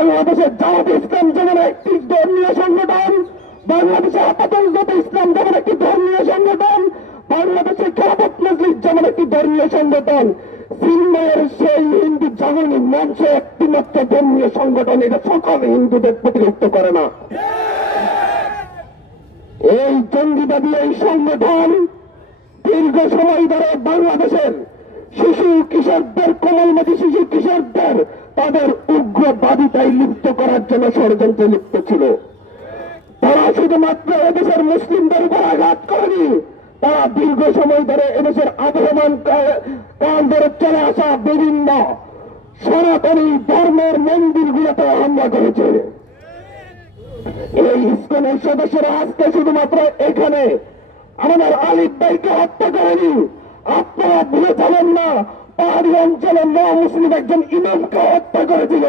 বাংলাদেশের জামাতে ইসলাম যেমন একটি ধর্মীয় সংগঠন, বাংলাদেশে আপাতত ইসলাম যেমন একটি ধর্মীয় সংগঠন, বাংলাদেশে খেলাফত মজলিস যেমন একটি ধর্মীয় সংগঠন, সিন্নয়ের সেই হিন্দু জাগরণী মঞ্চ একটি মাত্র ধর্মীয় সংগঠন। এটা সকল হিন্দুদের প্রতিনিধিত্ব করে না। এই জঙ্গিবাদী এই সংগঠন দীর্ঘ সময় ধরে বাংলাদেশের শিশু কিশোরদের, কোমলমতি শিশু কিশোরদের তাদের উগ্রবাদিতায় লিপ্ত করার জন্য ষড়যন্ত্রে লিপ্ত ছিল। তারা শুধুমাত্র এদেশের মুসলিমদের উপর আঘাত করেনি, তারা দীর্ঘ সময় ধরে এদেশের আবহমান কাল ধরে চলে আসা বিভিন্ন সনাতনী ধর্মের মন্দিরগুলোতে হামলা করেছে। এই ইসকনের সদস্যরা আজকে শুধুমাত্র এখানে আমাদের আলিফ ভাইকে হত্যা করেনি, আপনারা ভুলে যাবেন না পাহাড়ি অঞ্চলের মুসলিম একজন ইমামকে হত্যা করেছিল।